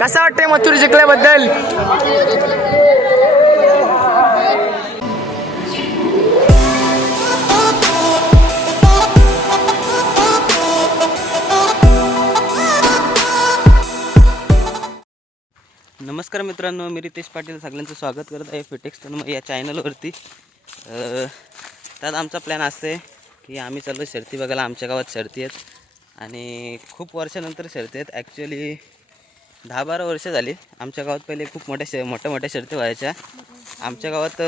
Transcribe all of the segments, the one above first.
कसं वाटतंय मथुर जिंकल्याबद्दल? नमस्कार मित्रांनो मी रितेश पाटील सगळ्यांचं स्वागत करत आहे फिटेक्स तन्मय या चॅनलवरती त्यात आमचा प्लॅन असते की आम्ही चाललो शर्ती बघायला. आमच्या गावात शर्ती आहेत आणि खूप वर्षानंतर शर्ती आहेत. ॲक्च्युली दहा बारा वर्ष झाली. आमच्या गावात पहिले खूप मोठ्या श मोठ्या मोठ्या शर्ती व्हायच्या. आमच्या गावात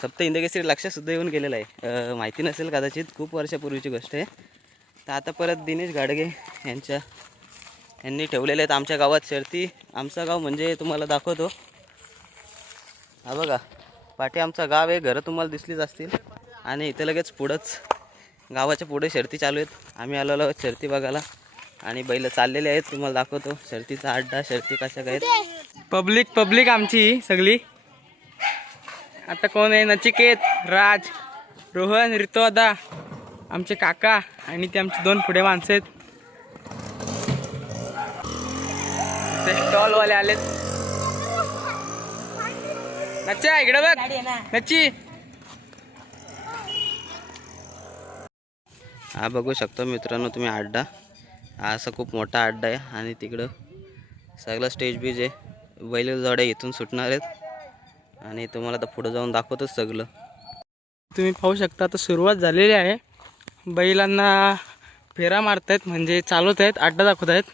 सप्त इंदकेसरी लक्षसुद्धा येऊन गेलेलं आहे. माहिती नसेल कदाचित खूप वर्षापूर्वीची गोष्ट आहे. तर आता परत दिनेश गाडगे यांच्या यांनी ठेवलेले आहेत आमच्या गावात शर्ती. आमचा गाव म्हणजे तुम्हाला दाखवतो. हा बघा पाठी आमचा गाव आहे घरं तुम्हाला दिसलीच असतील. आणि इथं लगेच पुढंच गावाच्या पुढे शर्ती चालू आहेत. आम्ही आलेलो आहोत शर्ती बघायला. आणि बैल चाललेले आहेत तुम्हाला दाखवतो. शर्तीचा अड्डा शर्ती कशा काय आहेत. पब्लिक पब्लिक आमची सगळी. आता कोण आहे? नचिकेत राज रोहन रितोदा आमचे काका आणि ते आमचे दोन पुढे माणसं आहेत. ते स्टॉलवाले आलेत. नच्चा इकडे बघ. नच्ची हा बघू शकतो मित्रांनो तुम्ही अड्डा. हा असा खूप मोठा अड्डा आहे आणि तिकडं सगळं स्टेज बीज आहे. बैल जोड्या इथून सुटणार आहेत. आणि तुम्हाला आता पुढं जाऊन दाखवतच सगळं. तुम्ही पाहू शकता आता सुरुवात झालेली आहे. बैलांना फेरा मारतायत म्हणजे चालवत आहेत अड्डा दाखवत आहेत.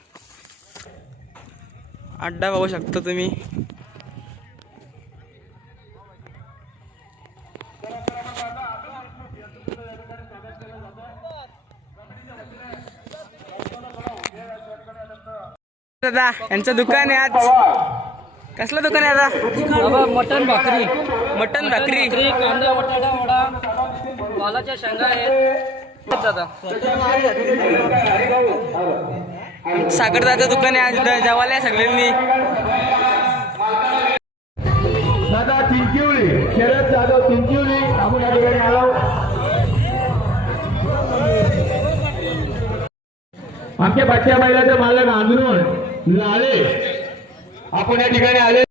अड्डा पाहू शकता तुम्ही. दादा यांचं दुकान आहे आज. कसलं दुकान आहे आता मटन भाकरी. मटन भाकरी. कांदा बटाटा वडा. वालाच्या शेंगा आहेत. दादा. सागरदाचं दुकान आहे आज. जेवायला सगळ्यांनी. दादा चिंचिवली शरद जाधव चिंचिवली आपण या ठिकाणी आलो. आमच्या पाचव्या महिलाचं मालक आंदोलन. लाले आपण या ठिकाणी आले.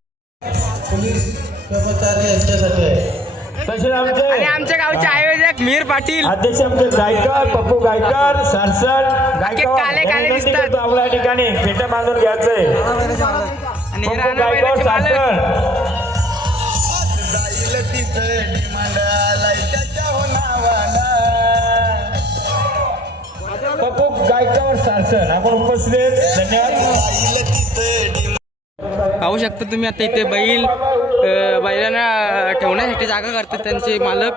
तसेच आणि आमचे आमच्या गावचे आयोजक मीर पाटील. अध्यक्ष आमचे गायकर पप्पू गायकर सरसर गायकवाड. काले- काले दिसतात. आपल्या या ठिकाणी. पेटा बांधून घ्यायचंय आणि हे मालक. सरसर. पप्पू गायकावर सरसर. आपण उपस्थित. धन्यवाद. पाहू शकता तुम्ही आता इथे बैल बैलांना ठेवण्यासाठी जागा करतात त्यांचे मालक.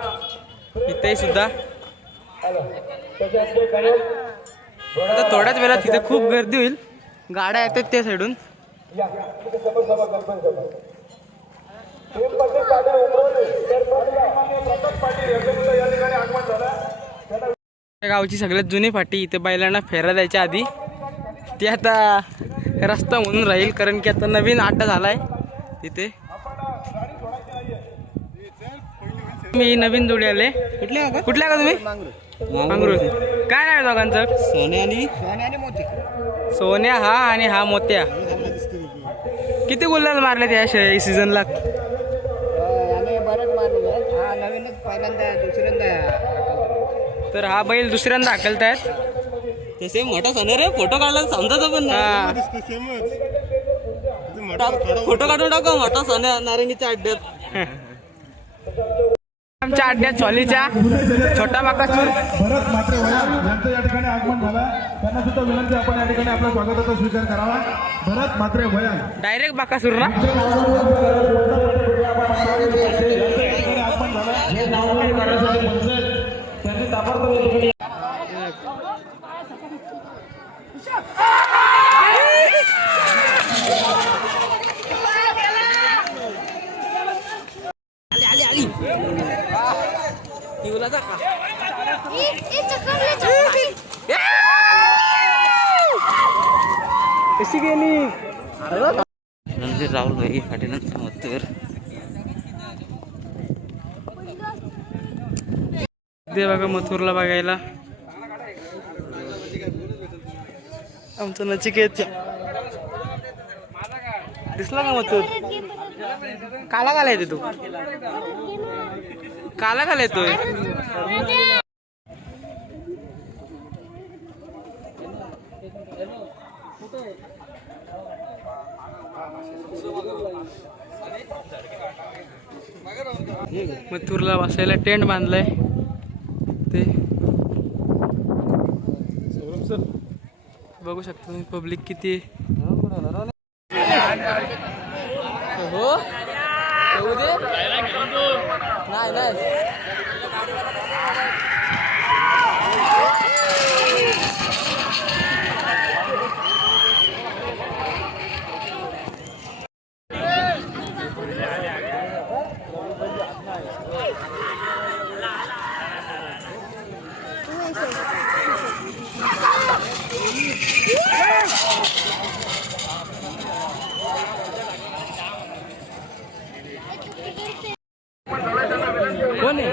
इथे सुद्धा. आता थोड्याच वेळात तिथे खूप गर्दी होईल. गाड्या येतात त्या साईडून. त्या गावची सगळ्यात जुनी फाटी इथे बैलांना फेरा द्यायच्या आधी. ती आता रस्ता म्हणून राहील कारण की आता नवीन अड्डा झालाय तिथे मी नवीन जोडी आले कुठल्या कुठल्या का तुम्ही? मांगरूळ. काय नाव आहे दोघांचं? सोने आणि सोन्या हा आणि हा मोत्या. किती गुल्हाल मारले त्या सीझनला आहे हा पहिल्यांदा दुसऱ्यांदा. तर हा बैल दुसऱ्यांदा हाकलतायत. तसे मोठा सोने रे. फोटो काढला समजायचं पण. फोटो काढून टाका. मोठा सोन्या नारंगीच्या अड्ड्यात. आमच्या अड्ड्यात सॉलीच्या छोटा बाकासूर भरत मात्रे यांचं या ठिकाणी आगमन झालं. त्यांना सुद्धा विनंती आपण या ठिकाणी आपल्या स्वागताचा स्वीकार करावा. भरत मात्रे वयार डायरेक्ट बाकासूर ना त्यांनी ताबडतोब या ठिकाणी कशी गेली? रणधीर राहुल भाई पाटीलांचा मत्तर ते बघा मथुरला बघायला. आमचं नचिकेत. दिसला का मथुर काला काला येते तू. काला काला येतोय. मथुरला बसायला टेंट बांधलाय. ते बघू शकता तुम्ही पब्लिक किती आहे हो येऊ दे नाही नाही कोण आहे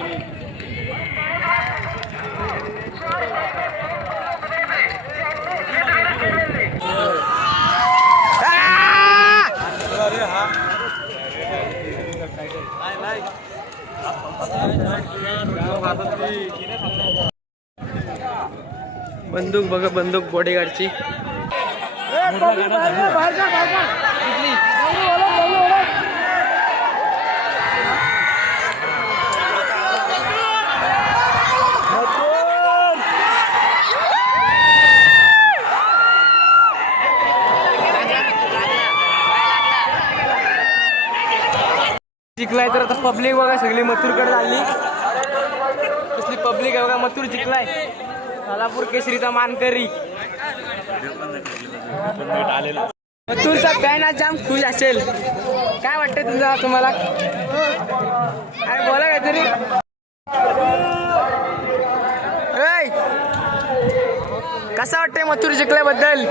बंदूक बघा बंदूक बॉडीगार्डची जिंकलाय तर आता पब्लिक बघा सगळी मथुरकडे आली कसली पब्लिक आहे बघा मथुर जिंकलाय. सोलापूर केसरीचा मानकरी. मथुरचा फॅन आज जाम खुश असेल. काय वाटतंय तुमचा तुम्हाला? अरे बोला काहीतरी. कसं कसा वाटतंय मथुर जिंकल्याबद्दल?